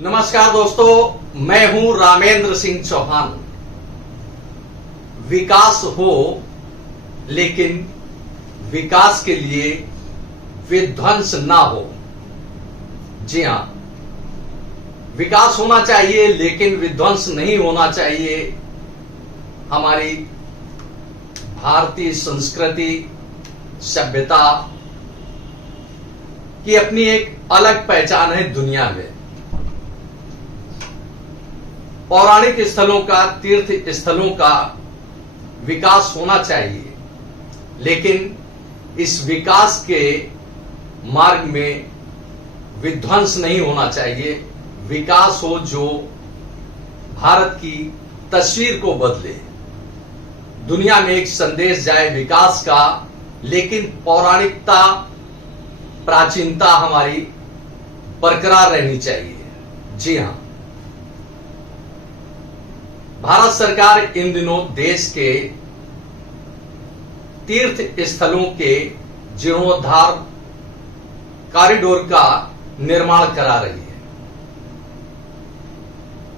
नमस्कार दोस्तों, मैं हूं रामेंद्र सिंह चौहान। विकास हो, लेकिन विकास के लिए विध्वंस ना हो। जी हां, विकास होना चाहिए लेकिन विध्वंस नहीं होना चाहिए। हमारी भारतीय संस्कृति, सभ्यता की अपनी एक अलग पहचान है दुनिया में। पौराणिक स्थलों का, तीर्थ स्थलों का विकास होना चाहिए, लेकिन इस विकास के मार्ग में विध्वंस नहीं होना चाहिए। विकास हो जो भारत की तस्वीर को बदले, दुनिया में एक संदेश जाए विकास का, लेकिन पौराणिकता, प्राचीनता हमारी बरकरार रहनी चाहिए। जी हां, भारत सरकार इन दिनों देश के तीर्थ स्थलों के जीर्णोद्धार कॉरिडोर का निर्माण करा रही है।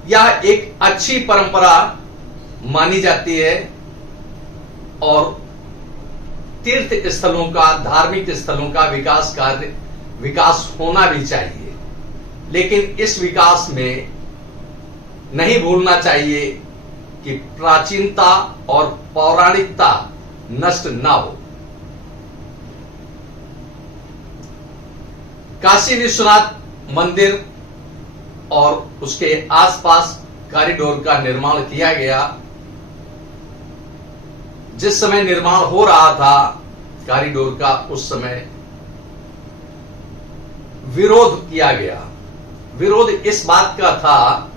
यह एक अच्छी परंपरा मानी जाती है और तीर्थ स्थलों का, धार्मिक स्थलों का विकास होना भी चाहिए, लेकिन इस विकास में नहीं भूलना चाहिए कि प्राचीनता और पौराणिकता नष्ट ना हो। काशी विश्वनाथ मंदिर और उसके आसपास कॉरिडोर का निर्माण किया गया। जिस समय निर्माण हो रहा था कॉरिडोर का, उस समय विरोध किया गया। विरोध इस बात का था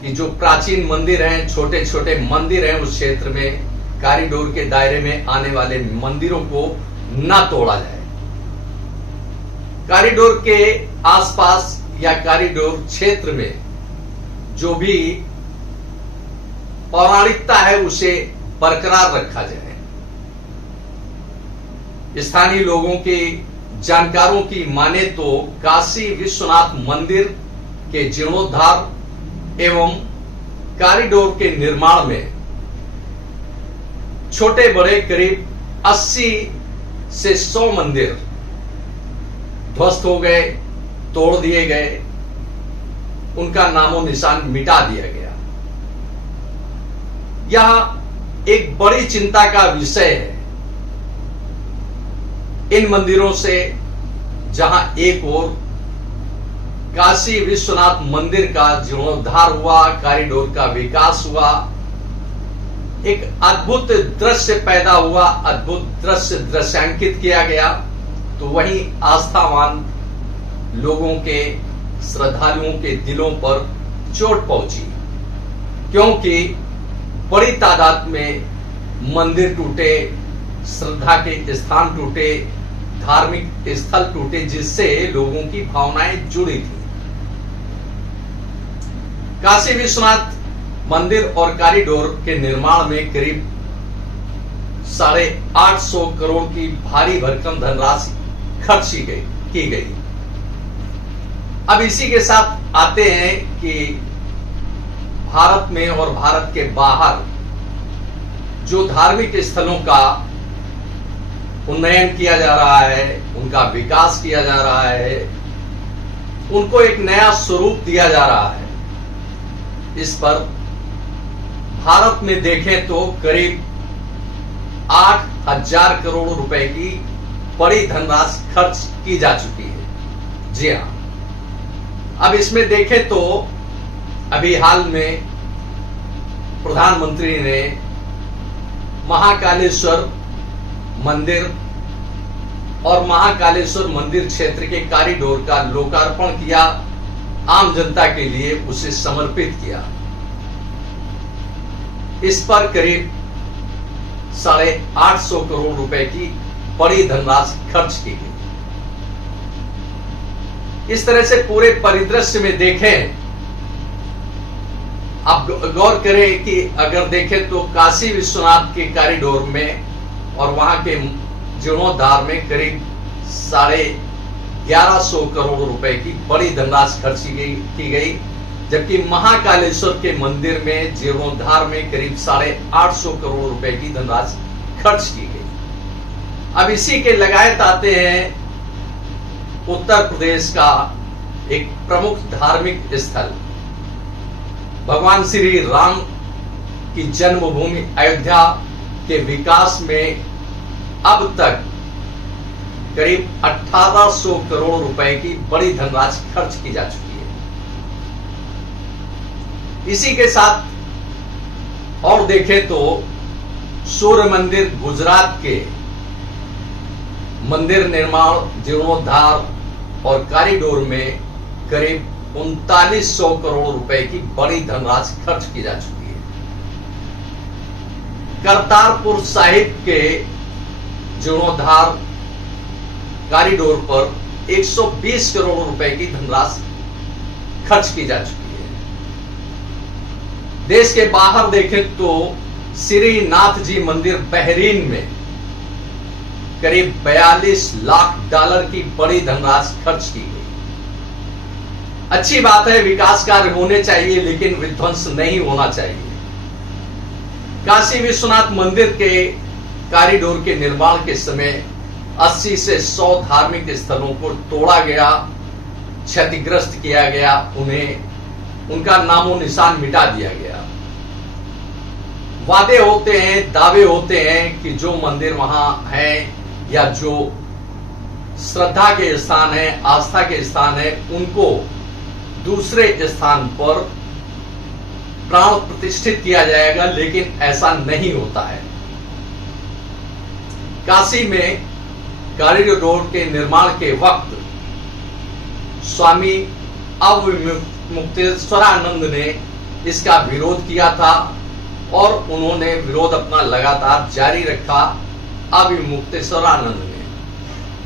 कि जो प्राचीन मंदिर हैं, छोटे छोटे मंदिर हैं, उस क्षेत्र में कॉरिडोर के दायरे में आने वाले मंदिरों को न तोड़ा जाए। कॉरिडोर के आसपास या कॉरिडोर क्षेत्र में जो भी पौराणिकता है उसे बरकरार रखा जाए। स्थानीय लोगों की, जानकारों की माने तो काशी विश्वनाथ मंदिर के जीर्णोद्धार एवं कॉरिडोर के निर्माण में छोटे बड़े करीब 80 से 100 मंदिर ध्वस्त हो गए, तोड़ दिए गए, उनका नामो निशान मिटा दिया गया। यह एक बड़ी चिंता का विषय है। इन मंदिरों से, जहां एक ओर काशी विश्वनाथ मंदिर का जीर्णोद्धार हुआ, कॉरिडोर का विकास हुआ, एक अद्भुत दृश्य पैदा हुआ, अद्भुत दृश्य दृश्यांकित किया गया, तो वहीं आस्थावान लोगों के, श्रद्धालुओं के दिलों पर चोट पहुंची, क्योंकि बड़ी तादाद में मंदिर टूटे, श्रद्धा के स्थान टूटे, धार्मिक स्थल टूटे, जिससे लोगों की भावनाएं जुड़ी थी। काशी विश्वनाथ मंदिर और कॉरिडोर के निर्माण में करीब 850 करोड़ की भारी भरकम धनराशि खर्च की गई। अब इसी के साथ आते हैं कि भारत में और भारत के बाहर जो धार्मिक स्थलों का उन्नयन किया जा रहा है, उनका विकास किया जा रहा है, उनको एक नया स्वरूप दिया जा रहा है। इस पर भारत में देखें तो करीब 8,000 करोड़ रुपए की बड़ी धनराशि खर्च की जा चुकी है। जी हां, अब इसमें देखें तो अभी हाल में प्रधानमंत्री ने महाकालेश्वर मंदिर और महाकालेश्वर मंदिर क्षेत्र के कॉरिडोर का लोकार्पण किया, आम जनता के लिए उसे समर्पित किया। इस पर करीब 850 करोड़ रुपए की बड़ी धनराशि खर्च की गई। इस तरह से पूरे परिदृश्य में देखें, आप गौर करें कि अगर देखें तो काशी विश्वनाथ के कॉरिडोर में और वहां के जीर्णोद्धार में करीब 1100 करोड़ रुपए की बड़ी धनराशि खर्च की गई, जबकि महाकालेश्वर के मंदिर में जीर्णोद्धार में करीब 850 करोड़ रुपए की धनराशि खर्च की गई। अब इसी के लगायत आते हैं उत्तर प्रदेश का एक प्रमुख धार्मिक स्थल, भगवान श्री राम की जन्मभूमि अयोध्या के विकास में अब तक करीब 1800 करोड़ रुपए की बड़ी धनराशि खर्च की जा चुकी है। इसी के साथ और देखें तो सूर्य मंदिर गुजरात के मंदिर निर्माण, जीर्णोद्धार और कॉरिडोर में करीब 3900 करोड़ रुपए की बड़ी धनराशि खर्च की जा चुकी है। करतारपुर साहिब के जीर्णोद्धार कॉरिडोर पर 120 करोड़ रुपए की धनराशि खर्च की जा चुकी है। देश के बाहर देखें तो श्रीनाथ जी मंदिर बहरीन में करीब 42 लाख डॉलर की बड़ी धनराशि खर्च की गई। अच्छी बात है, विकास कार्य होने चाहिए, लेकिन विध्वंस नहीं होना चाहिए। काशी विश्वनाथ मंदिर के कॉरिडोर के निर्माण के समय 80 से 100 धार्मिक स्थलों को तोड़ा गया, क्षतिग्रस्त किया गया, उनका नामो निशान मिटा दिया गया। वादे होते हैं, दावे होते हैं कि जो मंदिर वहां है या जो श्रद्धा के स्थान है, आस्था के स्थान है, उनको दूसरे स्थान पर प्राण प्रतिष्ठित किया जाएगा, लेकिन ऐसा नहीं होता है। काशी में कॉरिडोर के निर्माण के वक्त स्वामी अवमुक्तेश्वरानंद ने इसका विरोध किया था और उन्होंने विरोध अपना लगातार जारी रखा। अवमुक्तेश्वरानंद ने,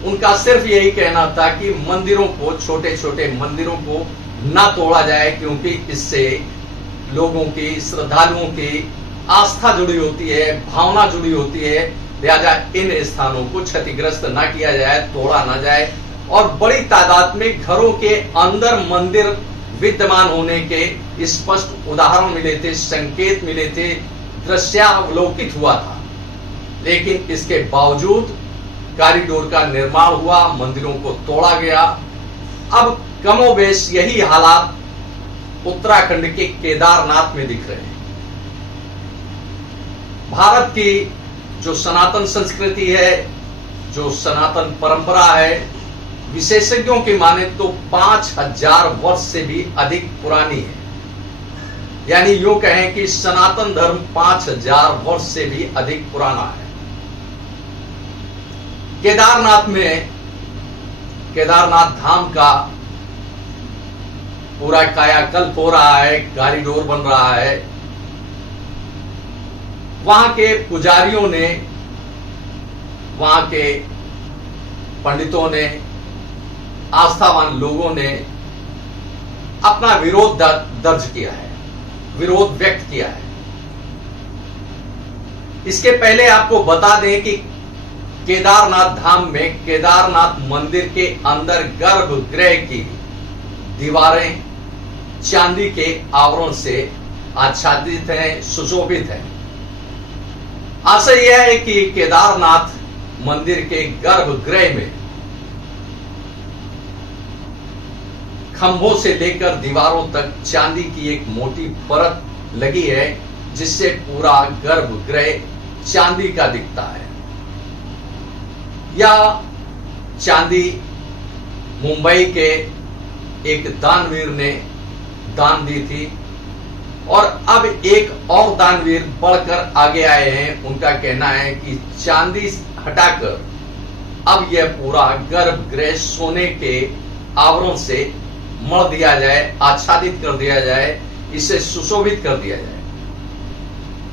उनका सिर्फ यही कहना था कि मंदिरों को, छोटे छोटे मंदिरों को ना तोड़ा जाए, क्योंकि इससे लोगों की, श्रद्धालुओं की आस्था जुड़ी होती है, भावना जुड़ी होती है। लिहाजा इन स्थानों को क्षतिग्रस्त ना किया जाए, तोड़ा ना जाए। और बड़ी तादाद में घरों के अंदर मंदिर विद्यमान होने के स्पष्ट उदाहरण मिले थे, संकेत मिले थे, दृश्यावलोकित हुआ था। लेकिन इसके बावजूद कॉरिडोर का निर्माण हुआ, मंदिरों को तोड़ा गया। अब कमोबेश यही हालात उत्तराखंड के केदारनाथ में दिख रहे हैं। भारत की जो सनातन संस्कृति है, जो सनातन परंपरा है, विशेषज्ञों की माने तो 5000 वर्ष से भी अधिक पुरानी है। यानी यूं कहें कि सनातन धर्म 5000 वर्ष से भी अधिक पुराना है। केदारनाथ में, केदारनाथ धाम का पूरा कायाकल्प हो रहा है, कॉरिडोर बन रहा है। वहां के पुजारियों ने, वहां के पंडितों ने, आस्थावान लोगों ने अपना विरोध दर्ज किया है, विरोध व्यक्त किया है। इसके पहले आपको बता दें कि केदारनाथ धाम में, केदारनाथ मंदिर के अंदर गर्भगृह की दीवारें चांदी के आवरण से आच्छादित हैं, सुशोभित हैं। आशय यह है कि केदारनाथ मंदिर के गर्भगृह में खंभों से लेकर दीवारों तक चांदी की एक मोटी परत लगी है, जिससे पूरा गर्भगृह चांदी का दिखता है। यह चांदी मुंबई के एक दानवीर ने दान दी थी और अब एक और दानवीर बढ़कर आगे आए हैं। उनका कहना है कि चांदी हटाकर अब यह पूरा गर्भगृह सोने के आवरण से मढ़ दिया जाए, आच्छादित कर दिया जाए, इसे सुशोभित कर दिया जाए।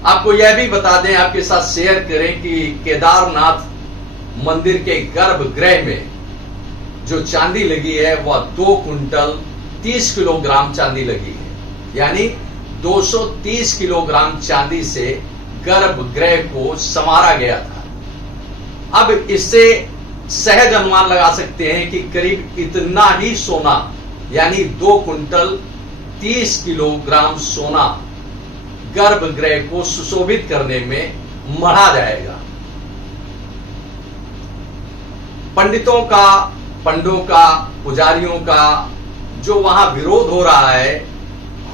आपको यह भी बता दें, आपके साथ शेयर करें कि केदारनाथ मंदिर के गर्भगृह में जो चांदी लगी है वह 2 कुंटल 30 किलोग्राम चांदी लगी है। यानी 230 किलोग्राम चांदी से गर्भगृह को संवारा गया था। अब इससे सहज अनुमान लगा सकते हैं कि करीब इतना ही सोना यानी 2 कुंटल 30 किलोग्राम सोना गर्भगृह को सुशोभित करने में मढ़ा जाएगा। पंडितों का, पंडों का, पुजारियों का जो वहां विरोध हो रहा है,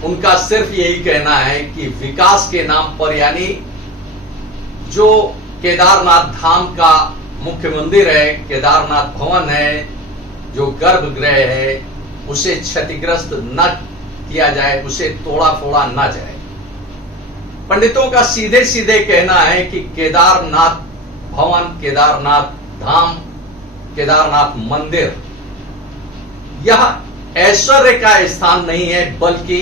उनका सिर्फ यही कहना है कि विकास के नाम पर, यानी जो केदारनाथ धाम का मुख्य मंदिर है, केदारनाथ भवन है, जो गर्भगृह है, उसे क्षतिग्रस्त न किया जाए, उसे तोड़ा फोड़ा न जाए। पंडितों का सीधे सीधे कहना है कि केदारनाथ भवन, केदारनाथ धाम, केदारनाथ मंदिर यह ऐश्वर्य का स्थान नहीं है बल्कि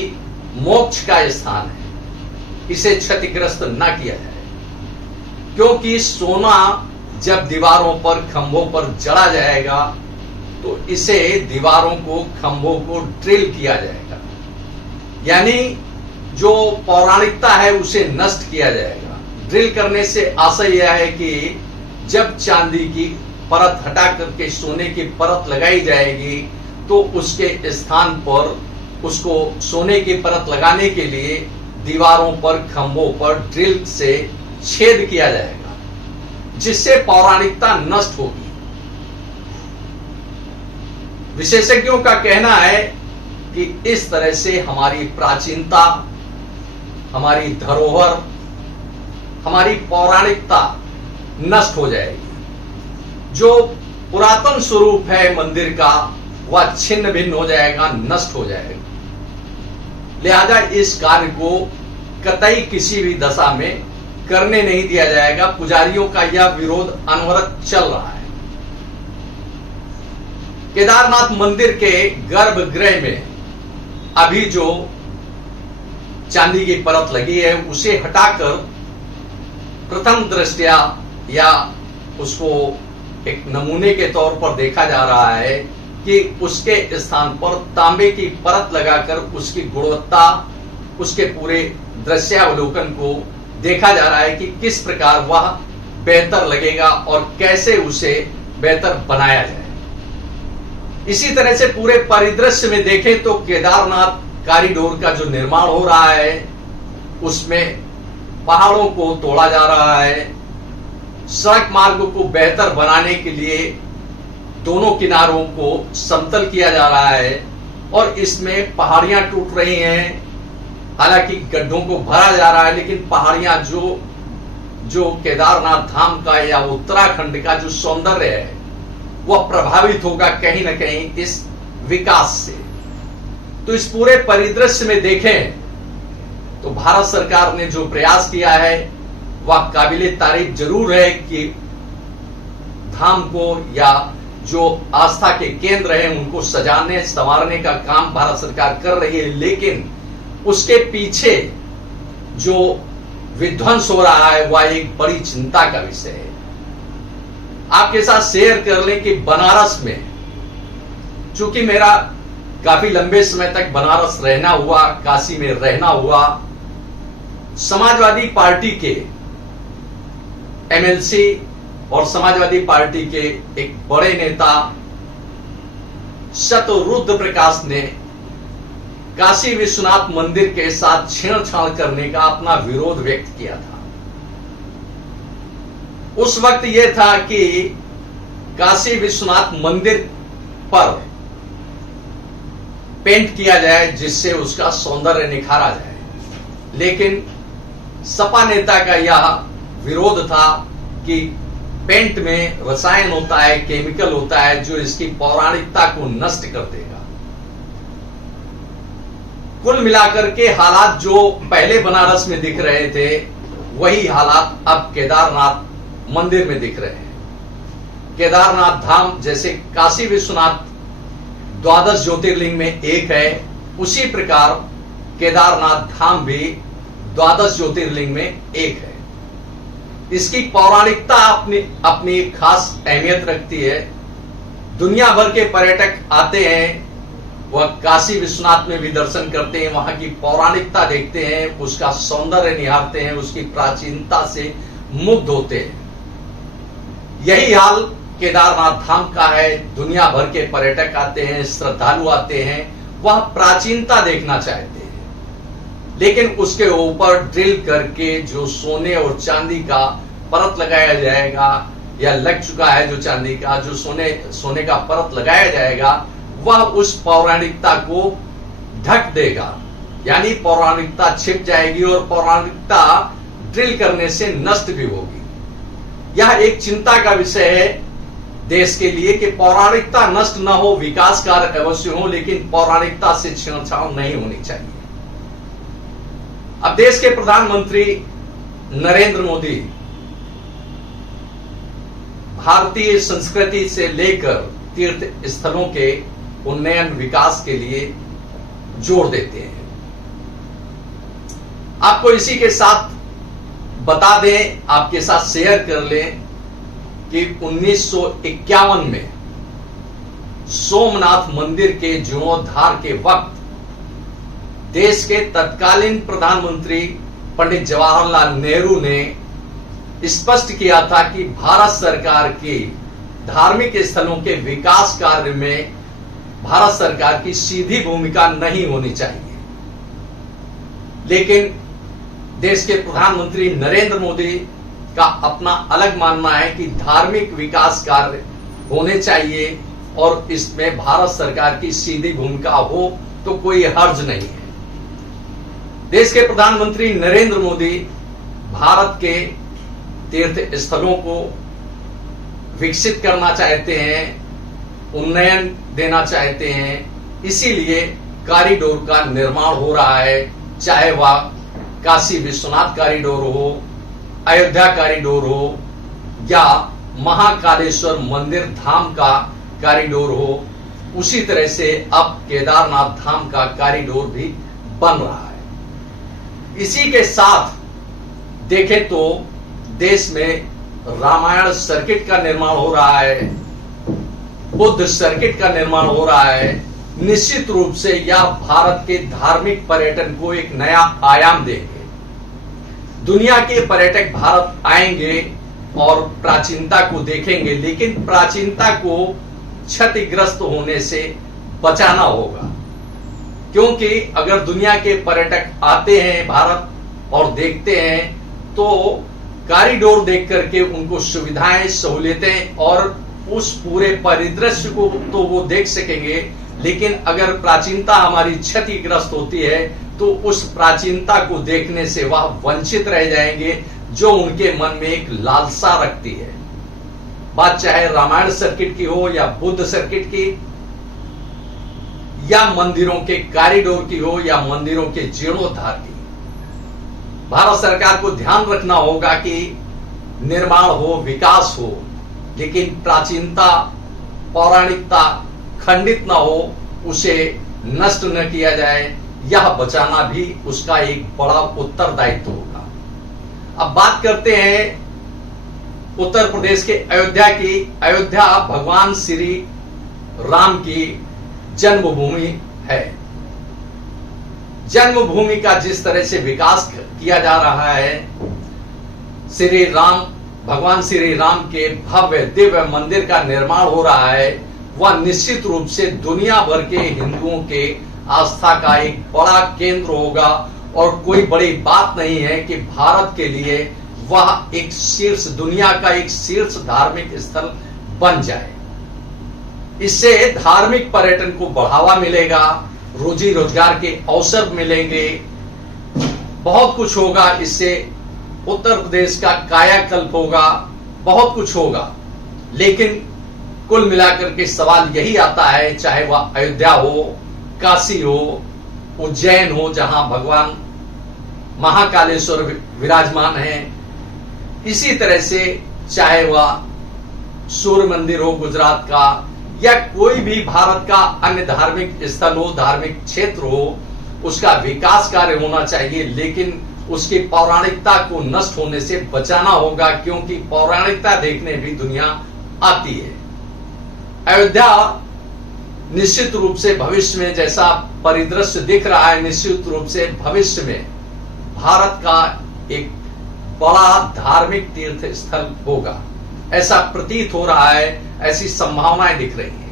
मोक्ष का स्थान है। इसे क्षतिग्रस्त न किया जाए, क्योंकि सोना जब दीवारों पर, खंभों पर जड़ा जाएगा तो इसे दीवारों को, खंभों को ड्रिल किया जाएगा, यानी जो पौराणिकता है उसे नष्ट किया जाएगा। ड्रिल करने से आशय यह है कि जब चांदी की परत हटा करके सोने की परत लगाई जाएगी तो उसके स्थान पर उसको सोने की परत लगाने के लिए दीवारों पर, खंभों पर ड्रिल से छेद किया जाएगा, जिससे पौराणिकता नष्ट होगी। विशेषज्ञों का कहना है कि इस तरह से हमारी प्राचीनता, हमारी धरोहर, हमारी पौराणिकता नष्ट हो जाएगी। जो पुरातन स्वरूप है मंदिर का वह छिन्न भिन्न हो जाएगा, नष्ट हो जाएगा। लिहाजा इस कार्य को कतई किसी भी दशा में करने नहीं दिया जाएगा। पुजारियों का यह विरोध अनवरत चल रहा है। केदारनाथ मंदिर के गर्भगृह में अभी जो चांदी की परत लगी है उसे हटाकर प्रथम दृष्टया या उसको एक नमूने के तौर पर देखा जा रहा है कि उसके स्थान पर तांबे की परत लगाकर उसकी गुणवत्ता, उसके पूरे दृश्यावलोकन को देखा जा रहा है कि किस प्रकार वह बेहतर लगेगा और कैसे उसे बेहतर बनाया जाए। इसी तरह से पूरे परिदृश्य में देखें तो केदारनाथ कॉरिडोर का जो निर्माण हो रहा है उसमें पहाड़ों को तोड़ा जा रहा है। सड़क मार्ग को बेहतर बनाने के लिए दोनों किनारों को समतल किया जा रहा है और इसमें पहाड़ियां टूट रही हैं। हालांकि गड्ढों को भरा जा रहा है, लेकिन पहाड़ियां जो केदारनाथ धाम का या उत्तराखंड का जो सौंदर्य है वह प्रभावित होगा कहीं ना कहीं इस विकास से। तो इस पूरे परिदृश्य में देखें तो भारत सरकार ने जो प्रयास किया है वह काबिले तारीफ जरूर है कि धाम को या जो आस्था के केंद्र हैं उनको सजाने संवारने का काम भारत सरकार कर रही है, लेकिन उसके पीछे जो विध्वंस हो रहा है वह एक बड़ी चिंता का विषय है। आपके साथ शेयर कर लें कि बनारस में, चूंकि मेरा काफी लंबे समय तक बनारस रहना हुआ, काशी में रहना हुआ, समाजवादी पार्टी के एमएलसी और समाजवादी पार्टी के एक बड़े नेता शतरुद्र प्रकाश ने काशी विश्वनाथ मंदिर के साथ छेड़छाड़ करने का अपना विरोध व्यक्त किया था। उस वक्त यह था कि काशी विश्वनाथ मंदिर पर पेंट किया जाए जिससे उसका सौंदर्य निखारा जाए, लेकिन सपा नेता का यह विरोध था कि पेंट में रसायन होता है, केमिकल होता है जो इसकी पौराणिकता को नष्ट कर देगा। कुल मिलाकर के हालात जो पहले बनारस में दिख रहे थे वही हालात अब केदारनाथ मंदिर में दिख रहे हैं। केदारनाथ धाम जैसे काशी विश्वनाथ 12 ज्योतिर्लिंग में एक है, उसी प्रकार केदारनाथ धाम भी 12 ज्योतिर्लिंग में एक है। इसकी पौराणिकता अपनी खास अहमियत रखती है। दुनिया भर के पर्यटक आते हैं, वह काशी विश्वनाथ में भी दर्शन करते हैं, वहां की पौराणिकता देखते हैं, उसका सौंदर्य निहारते हैं, उसकी प्राचीनता से मुग्ध होते हैं। यही हाल केदारनाथ धाम का है, दुनिया भर के पर्यटक आते हैं, श्रद्धालु आते हैं, वह प्राचीनता देखना चाहते हैं। लेकिन उसके ऊपर ड्रिल करके जो सोने और चांदी का परत लगाया जाएगा, या लग चुका है जो चांदी का, जो सोने का परत लगाया जाएगा, वह उस पौराणिकता को ढक देगा, यानी पौराणिकता छिप जाएगी और पौराणिकता ड्रिल करने से नष्ट भी होगी। यह एक चिंता का विषय है देश के लिए कि पौराणिकता नष्ट न हो, विकास कार्य अवश्य हो, लेकिन पौराणिकता से छेड़छाड़ नहीं होनी चाहिए। अब देश के प्रधानमंत्री नरेंद्र मोदी भारतीय संस्कृति से लेकर तीर्थ स्थलों के उन्नयन विकास के लिए जोर देते हैं। आपको इसी के साथ बता दें, आपके साथ शेयर कर लें कि 1951 में सोमनाथ मंदिर के जीर्णोद्धार के वक्त देश के तत्कालीन प्रधानमंत्री पंडित जवाहरलाल नेहरू ने स्पष्ट किया था कि भारत सरकार की धार्मिक स्थलों के विकास कार्य में भारत सरकार की सीधी भूमिका नहीं होनी चाहिए। लेकिन देश के प्रधानमंत्री नरेंद्र मोदी का अपना अलग मानना है कि धार्मिक विकास कार्य होने चाहिए और इसमें भारत सरकार की सीधी भूमिका हो तो कोई हर्ज नहीं है। देश के प्रधानमंत्री नरेंद्र मोदी भारत के तीर्थ स्थलों को विकसित करना चाहते हैं, उन्नयन देना चाहते हैं, इसीलिए कॉरिडोर का निर्माण हो रहा है, चाहे वह काशी विश्वनाथ कॉरिडोर हो, अयोध्या कॉरिडोर हो, या महाकालेश्वर मंदिर धाम का कॉरिडोर हो। उसी तरह से अब केदारनाथ धाम का कॉरिडोर भी बन रहा है। इसी के साथ देखें तो देश में रामायण सर्किट का निर्माण हो रहा है, बुद्ध सर्किट का निर्माण हो रहा है। निश्चित रूप से यह भारत के धार्मिक पर्यटन को एक नया आयाम देंगे। दुनिया के पर्यटक भारत आएंगे और प्राचीनता को देखेंगे, लेकिन प्राचीनता को क्षतिग्रस्त होने से बचाना होगा, क्योंकि अगर दुनिया के पर्यटक आते हैं भारत और देखते हैं तो कॉरिडोर देख करके उनको सुविधाएं, सहूलियतें और उस पूरे परिदृश्य को तो वो देख सकेंगे, लेकिन अगर प्राचीनता हमारी क्षतिग्रस्त होती है तो उस प्राचीनता को देखने से वह वंचित रह जाएंगे, जो उनके मन में एक लालसा रखती है। बात चाहे रामायण सर्किट की हो या बुद्ध सर्किट की, या मंदिरों के कॉरिडोर की हो, या मंदिरों के जीर्णोद्धार की। भारत सरकार को ध्यान रखना होगा कि निर्माण हो, विकास हो, लेकिन प्राचीनता, पौराणिकता खंडित न हो, उसे नष्ट न किया जाए। यह बचाना भी उसका एक बड़ा उत्तरदायित्व होगा। अब बात करते हैं उत्तर प्रदेश के अयोध्या की। अयोध्या भगवान श्री राम की जन्मभूमि है। जन्मभूमि का जिस तरह से विकास किया जा रहा है, श्री राम, भगवान श्री राम के भव्य दिव्य मंदिर का निर्माण हो रहा है, वह निश्चित रूप से दुनिया भर के हिंदुओं के आस्था का एक बड़ा केंद्र होगा। और कोई बड़ी बात नहीं है कि भारत के लिए वह एक शीर्ष, दुनिया का एक शीर्ष धार्मिक स्थल बन जाए। इससे धार्मिक पर्यटन को बढ़ावा मिलेगा, रोजी रोजगार के अवसर मिलेंगे, बहुत कुछ होगा। इससे उत्तर प्रदेश का कायाकल्प होगा, बहुत कुछ होगा। लेकिन कुल मिलाकर के सवाल यही आता है, चाहे वह अयोध्या हो, काशी हो, उज्जैन हो, जहां भगवान महाकालेश्वर विराजमान है, इसी तरह से चाहे वह सूर्य मंदिर हो गुजरात का, या कोई भी भारत का अन्य धार्मिक स्थल हो, धार्मिक क्षेत्र हो, उसका विकास कार्य होना चाहिए। लेकिन उसकी पौराणिकता को नष्ट होने से बचाना होगा, क्योंकि पौराणिकता देखने भी दुनिया आती है। अयोध्या निश्चित रूप से भविष्य में जैसा परिदृश्य दिख रहा है, निश्चित रूप से भविष्य में भारत का एक बड़ा धार्मिक तीर्थ स्थल होगा। ऐसा प्रतीत हो रहा है, ऐसी संभावनाएं दिख रही हैं।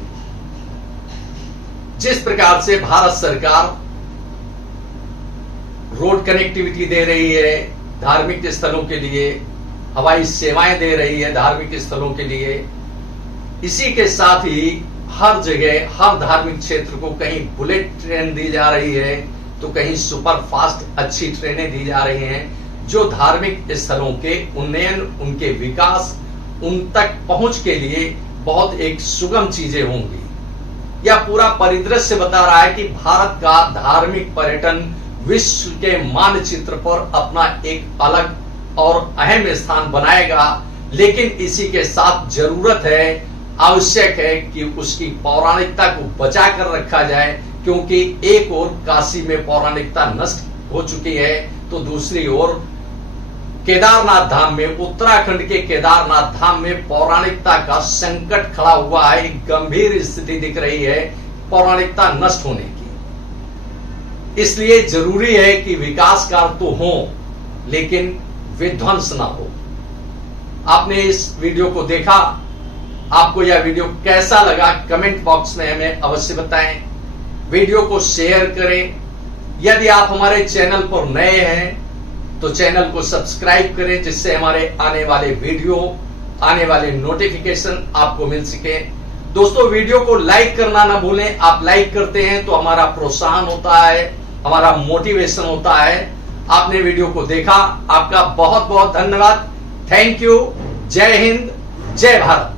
जिस प्रकार से भारत सरकार रोड कनेक्टिविटी दे रही है धार्मिक स्थलों के लिए, हवाई सेवाएं दे रही है धार्मिक स्थलों के लिए, इसी के साथ ही हर जगह हर धार्मिक क्षेत्र को कहीं बुलेट ट्रेन दी जा रही है तो कहीं सुपर फास्ट अच्छी ट्रेनें दी जा रही हैं, जो धार्मिक स्थलों के उन्नयन, उनके विकास, उन तक पहुंच के लिए बहुत एक सुगम चीजें होंगी। यह पूरा परिदृश्य बता रहा है कि भारत का धार्मिक पर्यटन विश्व के मानचित्र पर अपना एक अलग और अहम स्थान बनाएगा। लेकिन इसी के साथ जरूरत है, आवश्यक है कि उसकी पौराणिकता को बचा कर रखा जाए, क्योंकि एक ओर काशी में पौराणिकता नष्ट हो चुकी है तो दूसरी ओर केदारनाथ धाम में, उत्तराखंड के केदारनाथ धाम में पौराणिकता का संकट खड़ा हुआ है। एक गंभीर स्थिति दिख रही है पौराणिकता नष्ट होने की। इसलिए जरूरी है कि विकास कार्य तो हो लेकिन विध्वंस ना हो। आपने इस वीडियो को देखा, आपको यह वीडियो कैसा लगा कमेंट बॉक्स में हमें अवश्य बताएं। वीडियो को शेयर करें। यदि आप हमारे चैनल पर नए हैं तो चैनल को सब्सक्राइब करें, जिससे हमारे आने वाले वीडियो, आने वाले नोटिफिकेशन आपको मिल सके। दोस्तों, वीडियो को लाइक करना ना भूलें। आप लाइक करते हैं तो हमारा प्रोत्साहन होता है, हमारा मोटिवेशन होता है। आपने वीडियो को देखा, आपका बहुत बहुत धन्यवाद। Thank you. जय हिंद, जय भारत।